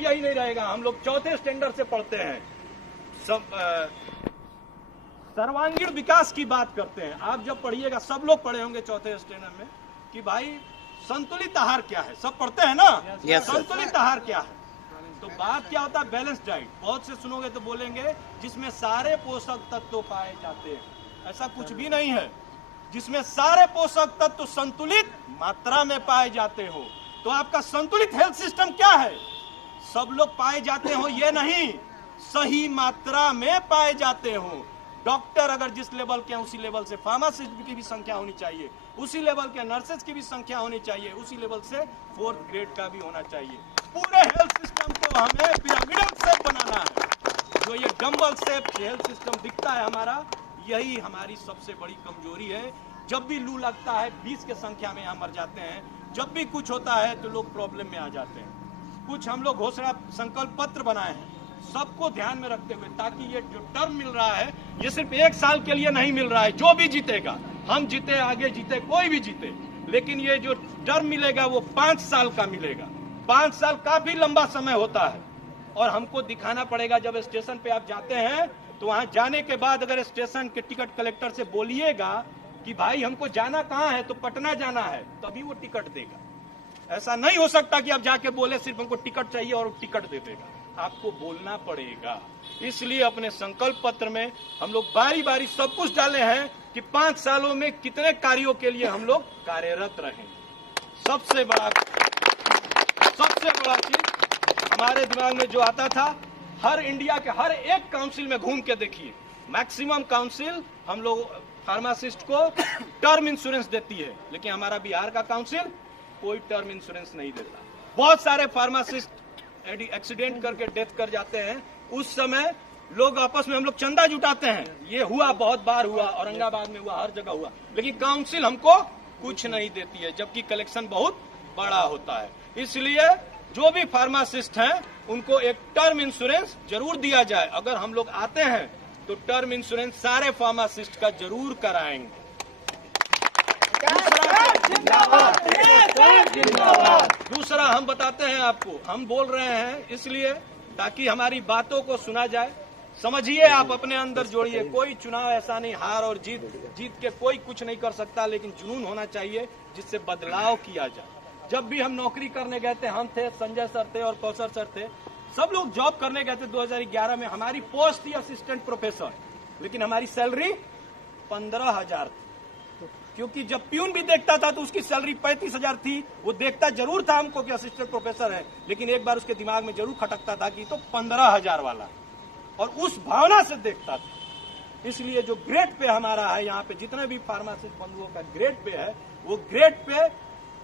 यही नहीं रहेगा। हम लोग चौथे स्टैंडर्ड से पढ़ते हैं, सब सर्वांगीण विकास की बात करते हैं। आप जब पढ़िएगा, सब लोग पढ़े होंगे चौथे स्टैंडर्ड में, कि भाई संतुलित आहार क्या है, सब पढ़ते हैं ना। संतुलित आहार क्या है, तो बात क्या होता है, बैलेंस डाइट। बहुत से सुनोगे तो बोलेंगे जिसमें सारे पोषक तत्व पाए जाते हैं। ऐसा कुछ भी नहीं है। जिसमें सारे पोषक तत्व संतुलित मात्रा में पाए जाते हो। तो आपका संतुलित हेल्थ सिस्टम क्या है, सब लोग पाए जाते हो ये नहीं, सही मात्रा में पाए जाते हो। डॉक्टर अगर जिस लेवल के हैं उसी लेवल से फार्मासिस्ट की भी संख्या होनी चाहिए, उसी लेवल के नर्सेज की भी संख्या होनी चाहिए, उसी लेवल से 4th ग्रेड का भी होना चाहिए। पूरे हेल्थ सिस्टम को हमें पिरामिडल शेप बनाना है। जो ये डंबल शेप हेल्थ सिस्टम दिखता है हमारा, यही हमारी सबसे बड़ी कमजोरी है। जब भी लू लगता है 20 के संख्या में यहाँ मर जाते हैं, जब भी कुछ होता है तो लोग प्रॉब्लम में आ जाते हैं। कुछ हम लोग घोषणा संकल्प पत्र बनाए हैं सबको ध्यान में रखते हुए, ताकि ये जो टर्म मिल रहा है ये सिर्फ 1 साल के लिए नहीं मिल रहा है। जो भी जीतेगा, हम जीते आगे जीते कोई भी जीते, लेकिन ये जो टर्म मिलेगा वो 5 साल का मिलेगा। 5 साल काफी लंबा समय होता है और हमको दिखाना पड़ेगा। जब स्टेशन पे आप जाते हैं तो वहां जाने के बाद अगर स्टेशन के टिकट कलेक्टर से बोलिएगा कि भाई हमको जाना कहाँ है, तो पटना जाना है, तभी वो टिकट देगा। ऐसा नहीं हो सकता कि आप जाके बोले सिर्फ हमको टिकट चाहिए और टिकट दे देगा। आपको बोलना पड़ेगा। इसलिए अपने संकल्प पत्र में हम लोग बारी बारी सब कुछ डाले हैं कि 5 सालों में कितने कार्यों के लिए हम लोग कार्यरत रहें। सबसे बड़ा चीज हमारे दिमाग में जो आता था, हर इंडिया के हर एक काउंसिल में घूम के देखिए, मैक्सिमम काउंसिल हम लोग फार्मासिस्ट को टर्म इंश्योरेंस देती है, लेकिन हमारा बिहार का काउंसिल कोई टर्म इंश्योरेंस नहीं देता। बहुत सारे फार्मासिस्ट एक्सीडेंट करके डेथ कर जाते हैं, उस समय लोग आपस में हम लोग चंदा जुटाते हैं। ये हुआ, बहुत बार हुआ, औरंगाबाद में हुआ, हर जगह हुआ, लेकिन काउंसिल हमको कुछ नहीं देती है, जबकि कलेक्शन बहुत बड़ा होता है। इसलिए जो भी फार्मासिस्ट हैं उनको एक टर्म इंश्योरेंस जरूर दिया जाए। अगर हम लोग आते हैं तो टर्म इंश्योरेंस सारे फार्मासिस्ट का जरूर कराएंगे। दूसरा हम बताते हैं आपको, हम बोल रहे हैं इसलिए ताकि हमारी बातों को सुना जाए, समझिए, आप अपने अंदर जोड़िए। कोई चुनाव ऐसा नहीं, हार और जीत के कोई कुछ नहीं कर सकता, लेकिन जुनून होना चाहिए जिससे बदलाव किया जाए। जब भी हम नौकरी करने गए थे, हम थे, संजय सर थे और कौशल सर थे, सब लोग जॉब करने गए थे 2011 में। हमारी पोस्ट थी असिस्टेंट प्रोफेसर, लेकिन हमारी सैलरी 15,000 थी, क्योंकि जब प्यून भी देखता था तो उसकी सैलरी 35,000 थी। वो देखता जरूर था हमको कि असिस्टेंट प्रोफेसर है, लेकिन एक बार उसके दिमाग में जरूर खटकता था कि तो 15,000 वाला, और उस भावना से देखता था। इसलिए जो ग्रेड पे हमारा है, यहाँ पे जितने भी फार्मासिस्ट बंधुओं का ग्रेड पे है, वो ग्रेड पे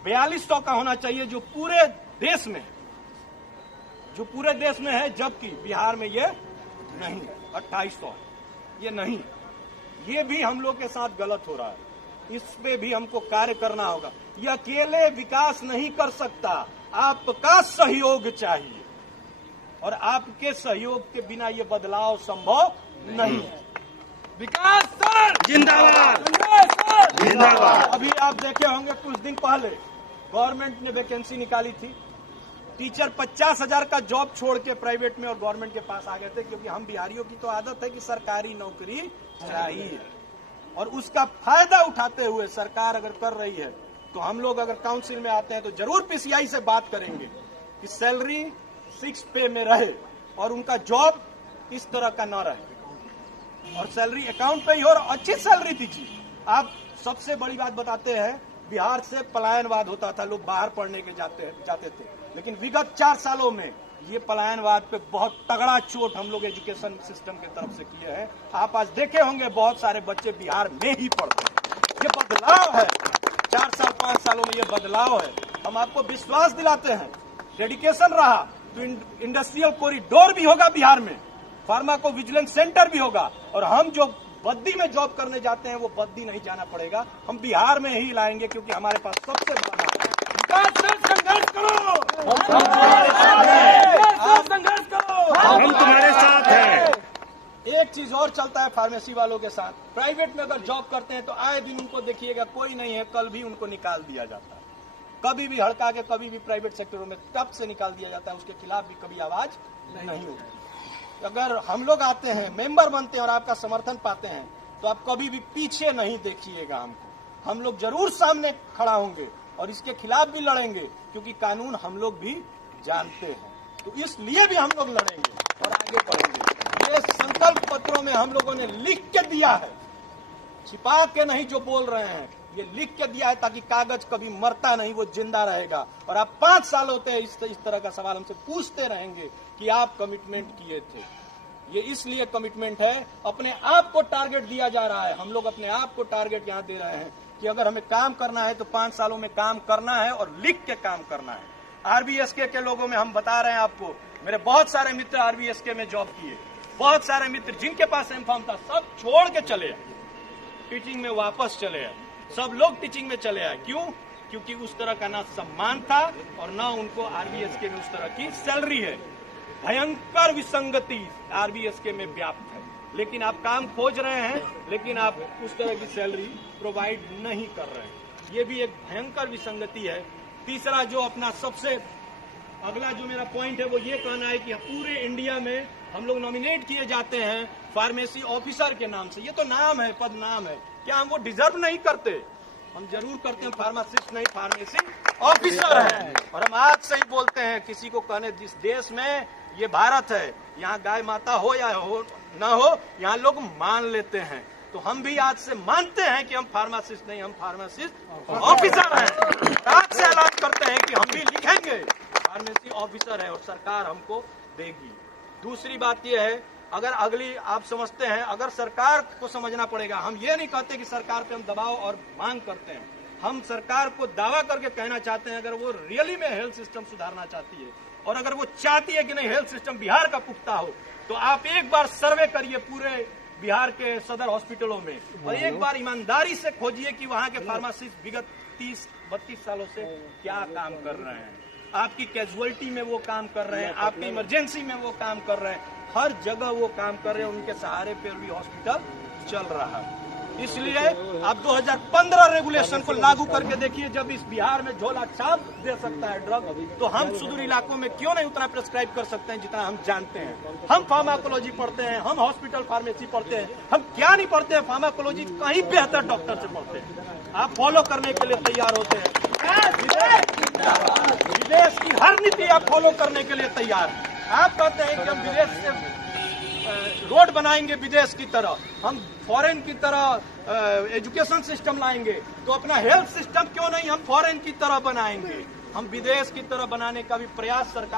4200 का होना चाहिए, जो पूरे देश में है, जबकि बिहार में ये नहीं, 2800 ये नहीं। ये भी हम लोग के साथ गलत हो रहा है, इस पे भी हमको कार्य करना होगा। ये अकेले विकास नहीं कर सकता, आपका सहयोग चाहिए, और आपके सहयोग के बिना ये बदलाव संभव नहीं है। विकास सर जिंदाबाद, जिंदाबाद। अभी आप देखे होंगे कुछ दिन पहले गवर्नमेंट ने वैकेंसी निकाली थी, टीचर 50,000 का जॉब छोड़ के प्राइवेट में और गवर्नमेंट के पास आ गए थे, क्योंकि हम बिहारियों की तो आदत है कि सरकारी नौकरी चाहिए, और उसका फायदा उठाते हुए सरकार अगर कर रही है तो हम लोग अगर काउंसिल में आते हैं तो जरूर पीसीआई से बात करेंगे कि सैलरी 6 पे में रहे और उनका जॉब इस तरह का न रहे, और सैलरी अकाउंट पे ही हो और अच्छी सैलरी दीजिए। आप सबसे बड़ी बात बताते हैं, बिहार से पलायनवाद होता था, लोग बाहर पढ़ने के जाते थे, लेकिन विगत 4 सालों में ये पलायनवाद पे बहुत तगड़ा चोट हम लोग एजुकेशन सिस्टम की तरफ से किए हैं। आप आज देखे होंगे बहुत सारे बच्चे बिहार में ही पढ़ते हैं। ये बदलाव है, 4 साल 5 सालों में ये बदलाव है। हम आपको विश्वास दिलाते हैं, डेडिकेशन रहा तो इंडस्ट्रियल कॉरिडोर भी होगा बिहार में, फार्माको विजिलेंस सेंटर भी होगा, और हम जो बद्दी में जॉब करने जाते हैं वो बद्दी नहीं जाना पड़ेगा, हम बिहार में ही लाएंगे, क्योंकि हमारे पास सबसे बड़ा संघर्ष करो, हम तुम्हारे साथ हैं, संघर्ष करो, हम तुम्हारे साथ हैं। एक चीज और चलता है फार्मेसी वालों के साथ, प्राइवेट में अगर जॉब करते हैं तो आए दिन उनको देखिएगा कोई नहीं है, कल भी उनको निकाल दिया जाता है, कभी भी हड़का के कभी भी प्राइवेट सेक्टरों में टप से निकाल दिया जाता है, उसके खिलाफ भी कभी आवाज नहीं होती। अगर हम लोग आते हैं, मेंबर बनते हैं और आपका समर्थन पाते हैं, तो आप कभी भी पीछे नहीं देखिएगा हमको। हम लोग जरूर सामने खड़ा होंगे और इसके खिलाफ भी लड़ेंगे, क्योंकि कानून हम लोग भी जानते हैं। तो इसलिए भी हम लोग लड़ेंगे और आगे बढ़ेंगे। ये संकल्प पत्रों में हम लोगों ने लिख के दिया है, छिपा के नहीं जो बोल रहे हैं, ये लिख के दिया है ताकि कागज कभी मरता नहीं, वो जिंदा रहेगा। और आप 5 साल होते हैं इस तरह का सवाल हमसे पूछते रहेंगे कि आप कमिटमेंट किए थे। ये इसलिए कमिटमेंट है, अपने आप को टारगेट दिया जा रहा है। हम लोग अपने आप को टारगेट यहाँ दे रहे हैं कि अगर हमें काम करना है तो 5 सालों में काम करना है और लिख के काम करना है। आरबीएसके के लोगों में हम बता रहे हैं आपको, मेरे बहुत सारे मित्र आरबीएसके में जॉब किए, बहुत सारे मित्र जिनके पास एमफार्म था सब छोड़ के चले आए, टीचिंग में वापस चले आए। सब लोग टीचिंग में चले आए। क्यों? क्योंकि उस तरह का ना सम्मान था और ना उनको आरबीएसके में उस तरह की सैलरी है। भयंकर विसंगति आरबीएसके में व्याप्त है। लेकिन आप काम खोज रहे हैं, लेकिन आप उस तरह की सैलरी प्रोवाइड नहीं कर रहे हैं। ये भी एक भयंकर विसंगति है। तीसरा जो अपना सबसे अगला जो मेरा पॉइंट है वो ये कहना है कि पूरे इंडिया में हम लोग नॉमिनेट किए जाते हैं फार्मेसी ऑफिसर के नाम से। ये तो नाम है, पद नाम है, क्या हम वो डिजर्व नहीं करते? हम जरूर करते हैं, फार्मासिस्ट नहीं फार्मेसी ऑफिसर है। और हम आज से ही बोलते हैं, किसी को कहने, जिस देश में ये भारत है, यहाँ गाय माता हो या हो ना हो, यहाँ लोग मान लेते हैं। तो हम भी आज से मानते हैं कि हम फार्मासिस्ट नहीं, हम फार्मासिस्ट ऑफिसर हैं। आज से ऐलान करते हैं कि हम भी लिखेंगे फार्मेसी ऑफिसर है और सरकार हमको देगी। दूसरी बात यह है, अगर अगली आप समझते हैं, अगर सरकार को समझना पड़ेगा, हम ये नहीं कहते कि सरकार पे हम दबाव और मांग करते हैं। हम सरकार को दावा करके कहना चाहते हैं, अगर वो रियली में हेल्थ सिस्टम सुधारना चाहती है और अगर वो चाहती है कि नहीं हेल्थ सिस्टम बिहार का पुख्ता हो, तो आप एक बार सर्वे करिए पूरे बिहार के सदर हॉस्पिटलों में और एक बार ईमानदारी से खोजिए कि वहां के फार्मासिस्ट विगत 30-32 सालों से क्या काम कर रहे हैं। आपकी कैजुअलिटी में वो काम कर रहे हैं, आपकी इमरजेंसी में वो काम कर रहे हैं, हर जगह वो काम कर रहे हैं। उनके सहारे पे भी हॉस्पिटल चल रहा है। इसलिए आप 2015 रेगुलेशन को लागू करके देखिए, जब इस बिहार में झोला छाप दे सकता है ड्रग, तो हम सुदूर इलाकों में क्यों नहीं उतना प्रेस्क्राइब कर सकते हैं जितना हम जानते हैं। हम फार्माकोलॉजी पढ़ते हैं, हम हॉस्पिटल फार्मेसी पढ़ते हैं, हम क्या नहीं पढ़ते हैं, फार्माकोलॉजी कहीं बेहतर डॉक्टर से पढ़ते हैं। आप फॉलो करने के लिए तैयार होते हैं, विदेश की हर नीति आप फॉलो करने के लिए तैयार हैं। आप कहते हैं कि हम विदेश से रोड बनाएंगे, विदेश की तरह हम फॉरेन की तरह एजुकेशन सिस्टम लाएंगे, तो अपना हेल्थ सिस्टम क्यों नहीं हम फॉरेन की तरह बनाएंगे? हम विदेश की तरह बनाने का भी प्रयास सरकार